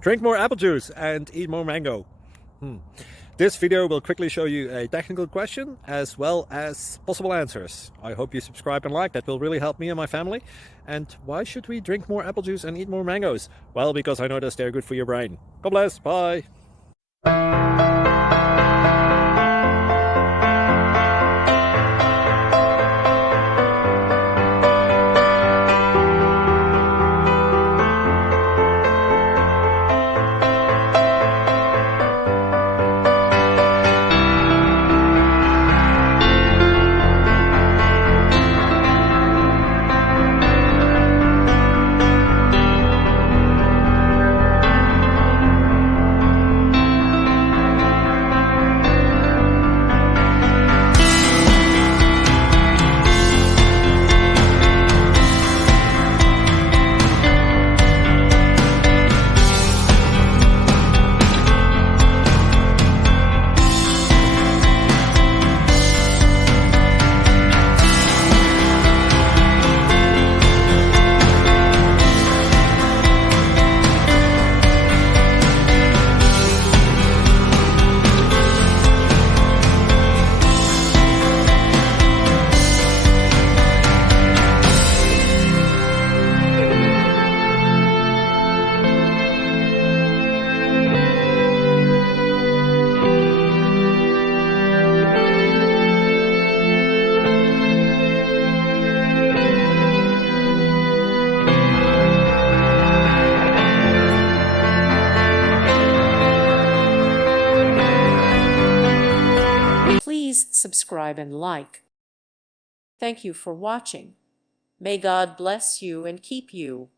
Drink more apple juice and eat more mango. This video will quickly show you a technical question as well as possible answers. I hope you subscribe and like, that will really help me and my family. And why should we drink more apple juice and eat more mangoes? Well, because I noticed they're good for your brain. God bless, bye. Please subscribe and like. Thank you for watching. May God bless you and keep you.